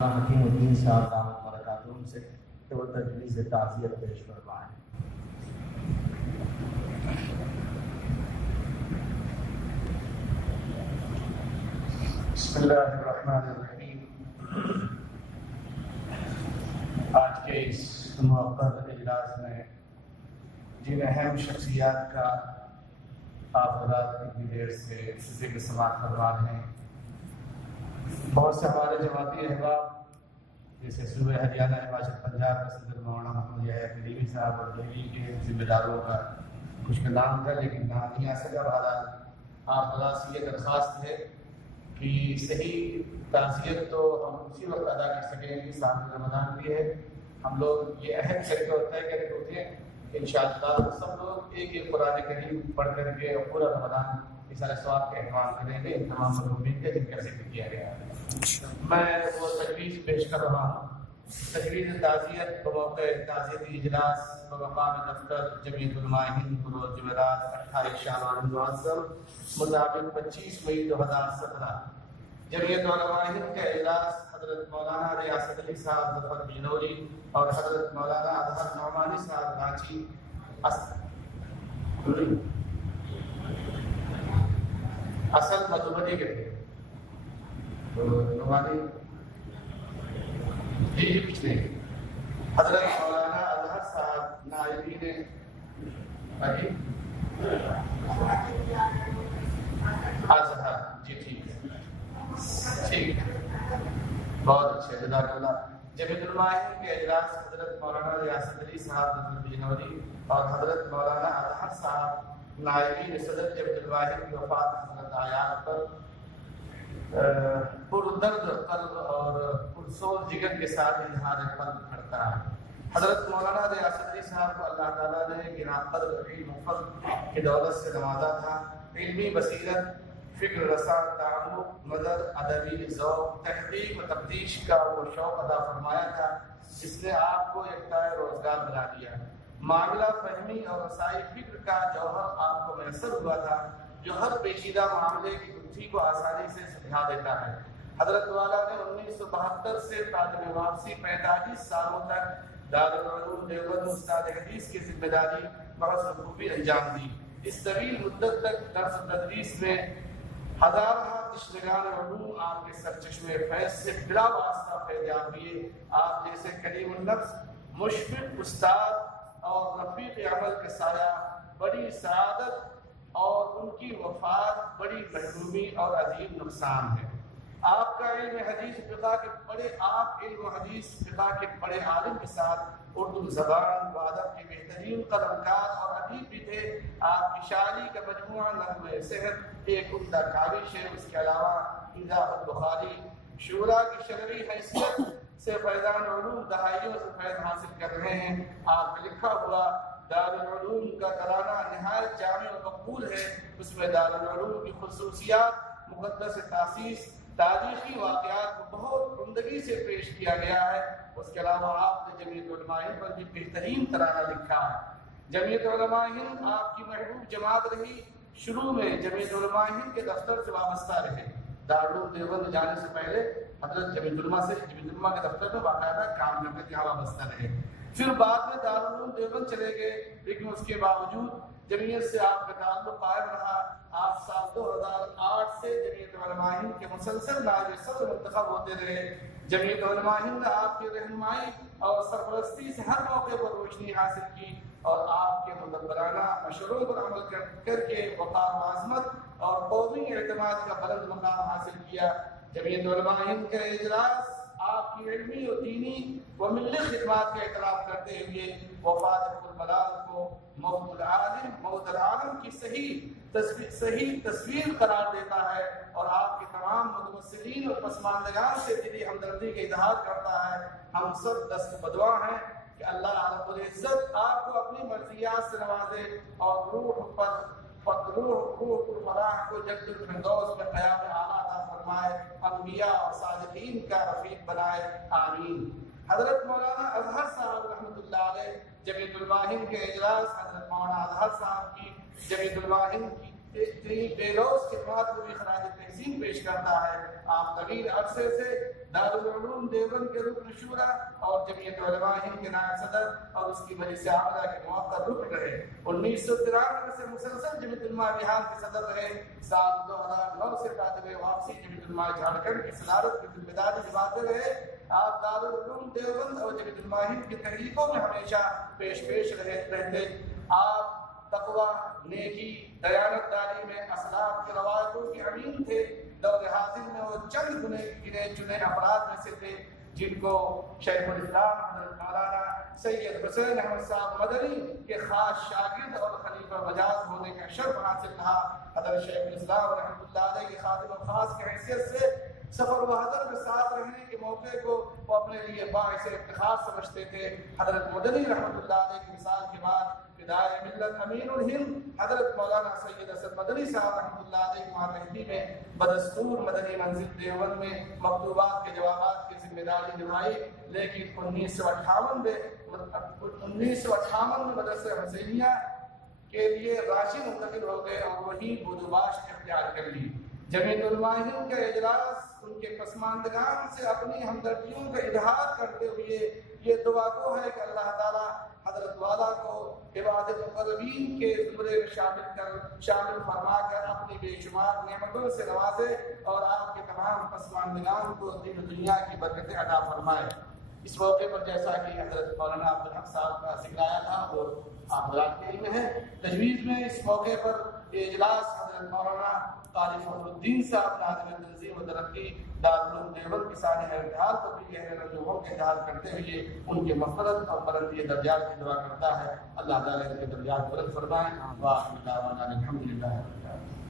حکیم الدین صاحب دامت برکاتہم سے کہ وہ تجویز تعزیت پیش فرمائیں۔ بسم اللہ الرحمن الرحیم۔ آج کے اس موقر اجلاس میں جن اہم شخصیات کا آپ حضرات اتنی دیر سے ذکر سماعت فرما رہے ہیں، بہت سے ہمارے جماعتی احباب جیسے صوبہ ہریانہ ہماچل پنجاب کا صدر مولانا محمد یحییٰ کلیمی صاحب اور دہلی کے ذمہ داروں کا کچھ کا نام تھا لیکن نام نہیں آ سکا۔ بہرحال آپ حضرات سے یہ درخواست ہے کہ صحیح تعزیت تو ہم اسی وقت ادا کر سکیں کہ ساتھ رمضان بھی ہے، ہم لوگ یہ اہم طریقہ طے کرے ہوتے ہیں کہ انشاءاللہ سب لوگ ایک ایک قرآن کریم پڑھ کر کے اور پورا رمضان اس سارے ثواب کا اہتمام کریں گے۔ ان تمام مرحومین کا جن کا ذکر کیا گیا ہے، میں وہ تجویز پیش کر رہا ہوں۔ تجویز تعزیت بموقع تعزیتی اجلاس بمقام دفتر جمعیت علماء ہند بروز جمعرات 28 شعبان المعظم مطابق 25 مئی 2017 جمعیت علماء ہند کا اجلاس حضرت مولانا ریاست علی صاحب ظفر بجنوری اور حضرت مولانا اظہر نعمانی صاحب رانچی اصل مدھوبنی کے تھے، نعمانی جی پچھلے حضرت مولانا اظہر صاحب نائبین اظہر جی ٹھیک ہے، ٹھیک ہے، بہت اچھے، جزاک اللہ۔ جمعیت علماء ہند کے اجلاس حضرت مولانا ریاست علی صاحب ظفر بجنوری اور حضرت مولانا اظہر صاحب نائبین صدر جمعیت علماء ہند کی وفات حضرت آیات پر پردرد قلب اور پرسوز جگر کے ساتھ اظہار قلب کرتا ہے۔ حضرت مولانا ریاست علی صاحب کو اللہ تعالیٰ نے گراں قدر علم و فضل کی دولت سے نوازا تھا۔ علمی بصیرت، فکر رساں، تعمق، نظر، ادبی ذوق، تحقیق و تفتیش کا وہ شوق ادا فرمایا تھا جس نے آپ کو یکتائے روزگار بنا دیا۔ معاملہ فہمی اور رسائی فکر کا جوہر آپ کو میسر ہوا تھا جو ہر پیچیدہ معاملے کی گتھی کو آسانی سے سمجھا دیتا ہے۔ حضرت والا نے 1972 سے تعلیم واپسی 45 سالوں تک دارالعلوم دیوبند استاد حدیث کی ذمہ داری بخوبی انجام دی۔ اس طویل مدت تک درس و تدریس میں ہزارہ تشنگان علوم آپ کے سرچشمے فیض سے بلا واسطہ فیضیاب ہوئے۔ آپ جیسے کریم النفس، مشفق استاد اور رفیق عمل کے سایہ بڑی سعادت اور ان کی وفات بڑی محرومی اور عظیم نقصان ہے۔ آپ کا علم حدیث فقہ کے بڑے علم حدیث فقہ کے بڑے عالم کے ساتھ اردو زبان و ادب کے بہترین قلمکار اور ادیب بھی تھے۔ آپ کی شاعری کا مجموعہ نغمہ صحت ایک عمدہ کاوش ہے۔ اس کے علاوہ ایضاح البخاری شورا کی شرعی حیثیت سے فیضان علوم دہائیوں سے فیض حاصل کر رہے ہیں۔ آپ کا لکھا ہوا دارالعلوم کا ترانہ نہایت جامع و مقبول ہے۔ اس میں دارالعلوم کی خصوصیات، مقدس تاسیس، تاریخی واقعات کو بہت عمدگی سے پیش کیا گیا ہے۔ اس کے علاوہ آپ نے جمعیت علماء ہند پر بھی بہترین ترانہ لکھا ہے۔ جمعیت علماء ہند آپ کی محبوب جماعت رہی۔ شروع میں جمعیت علماء ہند کے دفتر سے وابستہ رہے۔ دارالعلوم دیوبند جانے سے پہلے حضرت جمعیت علماء کے دفتر میں باقاعدہ کام کرنے کے یہاں وابستہ رہے۔ پھر بعد میں دارالعلوم دیوبند چلے گئے، لیکن اس کے باوجود جمعیت سے آپ کا تعلق قائم رہا۔ آپ سال 2008 سے جمعیت علماء ہند کے مسلسل نائب صدر منتخب ہوتے رہے۔ جمعیت علماء ہند نے آپ کی رہنمائی اور سرپرستی سے ہر موقع پر روشنی حاصل کی اور آپ کے مدبرانہ مشوروں پر عمل کر کے وقار و عظمت اور قومی اعتماد کا بلند مقام حاصل کیا۔ جمعیت علماء ہند کا اجلاس آپ کی علمی و دینی و ملی خدمات کا اعتراف کرتے ہوئے وفات الملال کو موت العالم کی صحیح تصویر قرار دیتا ہے اور آپ کے تمام متوسلین اور پسماندگان سے دلی ہمدردی کا اظہار کرتا ہے۔ ہم سب دست بدعا ہیں کہ اللہ رب العزت آپ کو اپنی مرضیات سے نوازے اور روح فلاح کو جنت الفردوس میں قیام اعلیٰ عطا فرمائے، انبیاء اور صالحین کا رفیق بنائے، آمین۔ حضرت مولانا اظہر صاحب رحمۃ اللہ علیہ جمعیت علماء ہند کے اجلاس، حضرت مولانا اظہر صاحب کی جمعیت علماء ہند کی اتنی بے لوث خدمات کو بھی خراج تحسین پیش کرتا ہے۔ آپ طویل عرصے سے دارالعلوم دیوبند کے رکن شورا اور جمعیت علماء ہند کے نائب صدر اور اس کی مجلس عاملہ کے موقر رکن رہے۔ 1993 سے مسلسل جمعیت علماء بہار کے صدر رہے۔ سال 2009 سے کاتب واپسی جمعیت علماء جھارکھنڈ کی صدارت کی ذمہ داری نبھاتے رہے۔ آپ دارالعلوم دیوبند اور جمعیت علماء ہند کی تحریکوں میں ہمیشہ پیش رہتے۔ آپ تقوی، نیکی، دیانتداری میں اسلاف کی روایتوں کے امین تھے۔ دور حاضر میں وہ چند گنے چنے افراد میں سے تھے جن کو شیخ الاسلام حضرت مولانا سید حسین احمد صاحب مدنی کے خاص شاگرد اور خلیفہ مجاز ہونے کا شرف حاصل رہا۔ حضرت شیخ الاسلام رحمۃ اللہ علیہ کے خادم الخاص کی حیثیت سے سفر و حضر میں ساتھ رہنے کے موقع کو وہ اپنے لیے باعث افتخار سمجھتے تھے۔ حضرت مدنی رحمۃ اللہ علیہ کی مثال کے بعد فدائے ملت امین الہند حضرت مولانا سید اسد مدنی صاحب رحمۃ اللہ علیہ کی ماتحتی میں بدستور مدنی منزل دیوبند میں مکتوبات کے جوابات کی ذمہ داری نبھائی، لیکن 1958 میں مدرسہ حسینیہ کے لیے راشی منتقل ہو گئے اور وہیں بدوباشت اختیار کر لی۔ جمعیت علماء ہند کا اجلاس ان کے پسماندگان سے اپنی ہمدردیوں کا اظہار کرتے ہوئے یہ دعا گو ہے کہ اللہ تعالیٰ حضرت والا کو عباد مقربین کے زمرے میں شامل فرما کر اپنی بے شمار نعمتوں سے نوازے اور آپ کے تمام پسماندگان کو دین و دنیا کی برکتیں عطا فرمائے۔ اس موقع پر جیسا کہ حضرت مولانا عبدالحق صاحب کا ذکر آیا تھا وہ آپ حضرات کے علم ہے، تجویز میں اس موقع پر یہ اجلاس حضرت مولانا قاری فخر الدین صاحب ناظم تنظیم و ترقی دارالعلوم دیوبند کے سانحہ ارتحال پر بھی گہرے رنجوں کے اظہار کرتے ہوئے ان کے مغفرت اور بلندی درجات کی دعا کرتا ہے۔ اللہ تعالیٰ ان کے درجات بلند فرمائے۔ وآخر دعوانا الحمدللہ۔